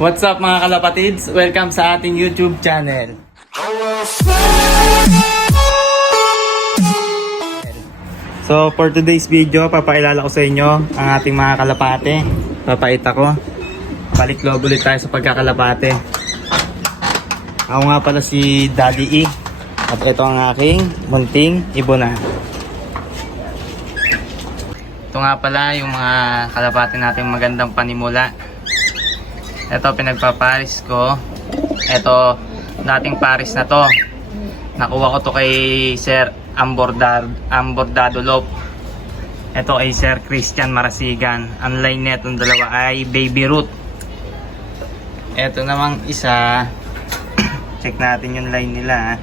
What's up mga kalapatids? Welcome sa ating YouTube channel. So for today's video, papakilala ko sa inyo ang ating mga kalapate. Papakita ko. Balik loob ulit tayo sa pagkakalapate. Ako nga pala si Daddy E. At ito ang aking munting ibona. Ito nga pala yung mga kalapate natin magandang panimula. Ito pinagpaparis ko. Ito dating paris na to. Nakuha ko to kay Sir Ambordado Lop. Ito kay Sir Christian Marasigan. Ang line netong dalawa ay Baby Root. Ito namang isa. Check natin yung line nila.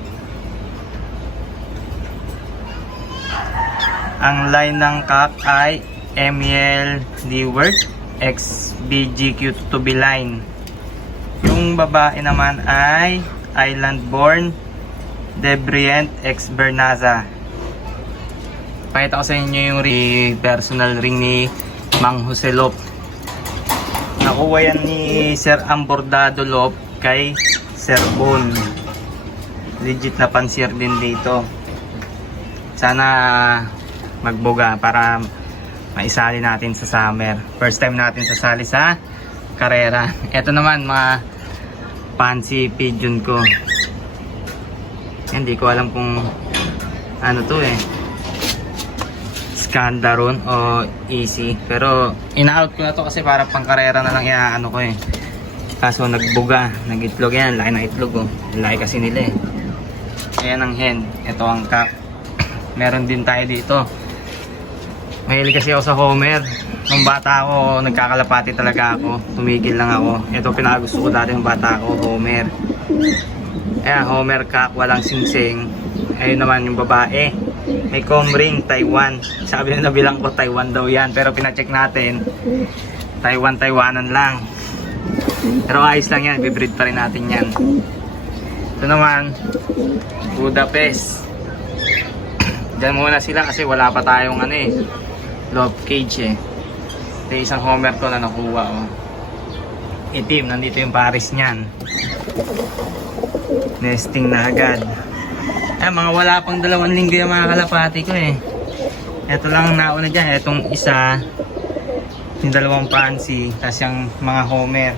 Ang line ng cock ay Emiel Dewert X BGQ to be line. Yung babae naman ay Island Born Debrient X Bernaza. Pakita ko sa inyo yung personal ring ni Mang Jose Lop. Nakuha yan ni Sir Ambordado Lop kay Sir Bon. Legit na pansir din dito. Sana magbuga para maisali natin sa summer. First time natin sasali sa karera. Ito naman mga fancy pigeon ko. Hindi ko alam kung ano to Scandaron o easy. Pero ina-out ko na to kasi para pang karera na lang iaano ko Kaso nagbuga, nag-itlog yan. Laki ng itlog Laki kasi nila Ayan ang hen. Ito ang cock. Meron din tayo dito. Mahilig kasi ako sa Homer. Nung bata ako, nagkakalapati talaga ako. Tumigil lang ako. Ito pinakagusto ko dati ng bata ako, Homer. Ayan, Homer cock, walang singsing. Ayun naman yung babae. May comb ring, Taiwan. Sabi na nabilang ko, Taiwan daw yan. Pero pinacheck natin, Taiwanan lang. Pero ayos lang yan, bibreed pa rin natin yan. Ito naman, Budapest. Diyan muna sila kasi wala pa tayong love cage Ito isang Homer to na nakuha Itim, nandito yung pares niyan. Nesting na agad. Mga wala pang 2 linggo yung mga kalapati ko Ito lang ang nauna dyan. Itong isa, yung 2 pansy, tas yung mga Homer.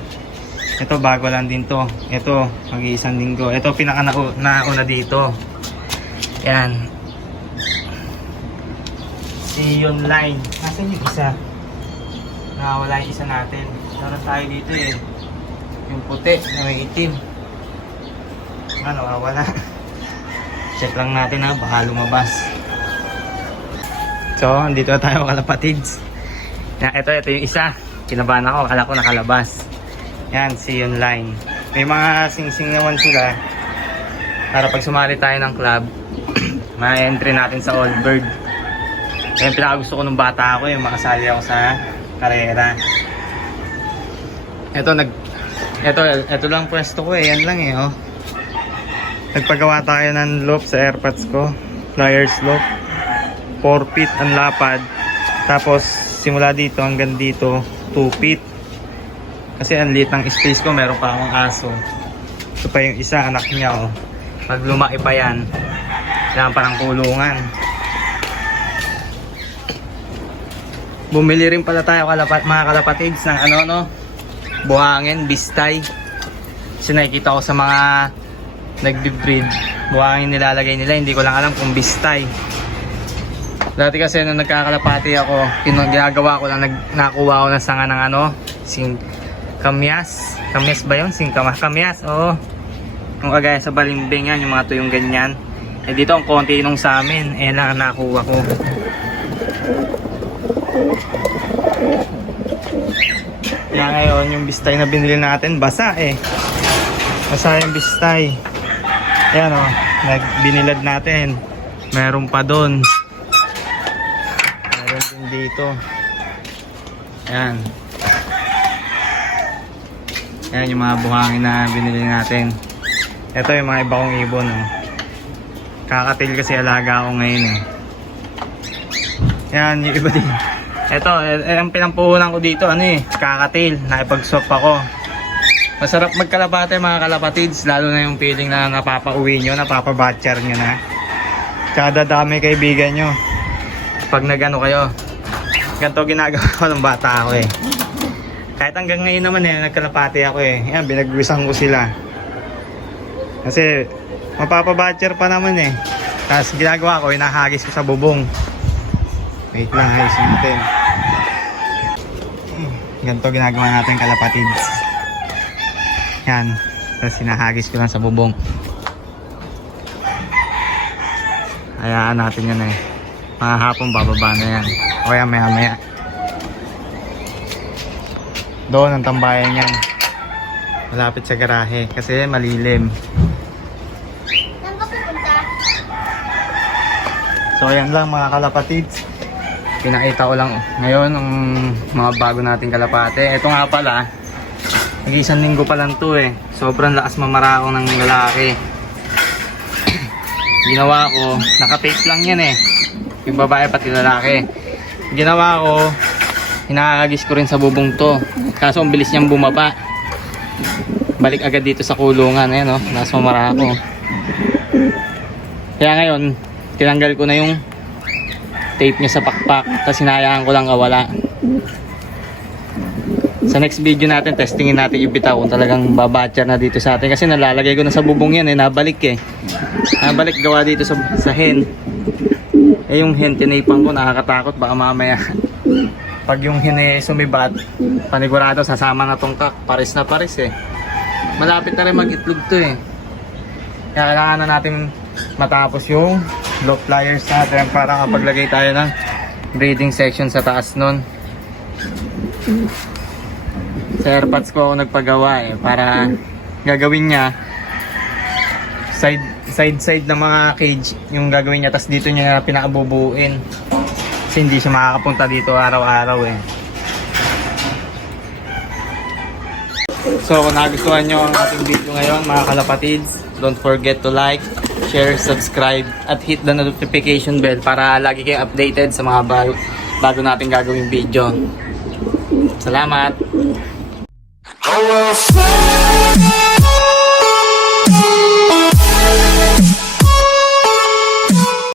Ito bago lang din to. Ito, mag-iisang linggo. Ito pinaka nauna dito. Yan. Yung line. Nasaan yung isa? Nakawala yung isa natin. Meron tayo dito yung puti na may itim. Nakawala. Check lang natin baka lumabas. So, andito na tayo kalapatids. Ito yung isa. Kinabahan ako. Akala ko nakalabas. Yan, yung line. May mga sing-sing naman sila. Para pag sumali tayo ng club, ma-entry natin sa All Bird. Yung pinakagusto ko nung bata ako makasali ako sa karera. Ito lang pwesto ko yan lang Nagpagawa tayo ng loop sa airpods ko. Flyers loop. 4 feet ang lapad. Tapos simula dito hanggang dito 2 feet. Kasi ang liit ng space ko, meron pa akong aso. Ito pa yung isa, anak niya Pag lumaki pa yan, kailangan pa ng kulungan. Bumili rin pala tayo mga kalapatids ng buhangin, bistay. Kasi nakikita ko sa mga nagbe-breed, buhangin nilalagay nila. Hindi ko lang alam kung bistay. Dati kasi nung nagkakalapati ako, ginagawa ko lang, nakuha ko na sanga ng kamyas. Kamyas ba yun? Kamyas, oo. Kung kagaya sa balimbing yan, yung mga tuyong ganyan. Dito ang konti nung sa amin, lang ang nakuha ko. Yan ngayon, yung bistay na binili natin, basa Basa yung bistay. Ayan binilad natin. Meron pa doon. Meron din dito. Ayan. Ayan yung mga buhangin na binili natin. Ito yung mga iba kong ibon Kakatil kasi alaga ako ngayon Ayan yung iba din. Ito, ang pinampuhunan ko dito, kakatil. Nakipag-swap ako. Masarap magkalapate mga kalapatids, lalo na yung feeling na napapauwi nyo, napapabatcher nyo na. Tsaka dadami kaibigan nyo. Pag nagano kayo, ganito ginagawa ko ng bata ako eh. Kahit hanggang ngayon naman eh, nagkalapate ako eh. Yan, binagwisan ko sila. Kasi mapapabatcher pa naman eh. Tapos ginagawa ko, hinahagis ko sa bubong. Wait lang, ayos natin. Ganito ginagawa natin kalapatids. Yan. Tapos hinahagis ko lang sa bubong. Hayaan natin yan eh. Mga hapon bababa na yan. O kaya maya maya. Doon ang tambayan yan. Malapit sa garahe. Kasi malilim. Saan ka pupunta? So ayan lang mga kalapatids. Pinakita ko lang ngayon ang mga bago nating kalapate. Ito nga pala. Nag-isang linggo pa lang to eh. Sobrang lakas mamarako ng lalaki. Ginawa ko, naka-tape lang yan eh. Yung babae pati lalaki. Ginawa ko, hinahagis ko rin sa bubong to. Kaso ang bilis niyang bumaba. Balik agad dito sa kulungan. Ayan oh, lakas mamarako. Kaya ngayon, tinanggal ko na yung tape niya sa pakpak. Tapos hinayaan ko lang kawala. Sa next video natin, testingin natin yung bitaw kung talagang babatcher na dito sa atin. Kasi nalalagay ko na sa bubong yan eh, nabalik eh. Nabalik gawa dito sa hen. Eh yung hen, tinipan ko, nakakatakot. Baka mamaya, pag yung hen eh sumibat, panigurado, sasama na tong kak. Pares na pares eh. Malapit na rin mag-itlog to eh. Kaya kailangan na natin matapos yung low flyers natin para kapaglagay tayo ng breeding section sa taas nun. Sa airpods ko ako nagpagawa eh, para gagawin niya side ng mga cage yung gagawin niya, tas dito niya pinakabubuin kasi hindi siya makakapunta dito araw-araw eh. So kung nagustuhan nyo ang ating video ngayon mga kalapatids, don't forget to like, share, subscribe at hit the notification bell para lagi kayo updated sa mga bago nating gagawing video. Salamat! I will fly.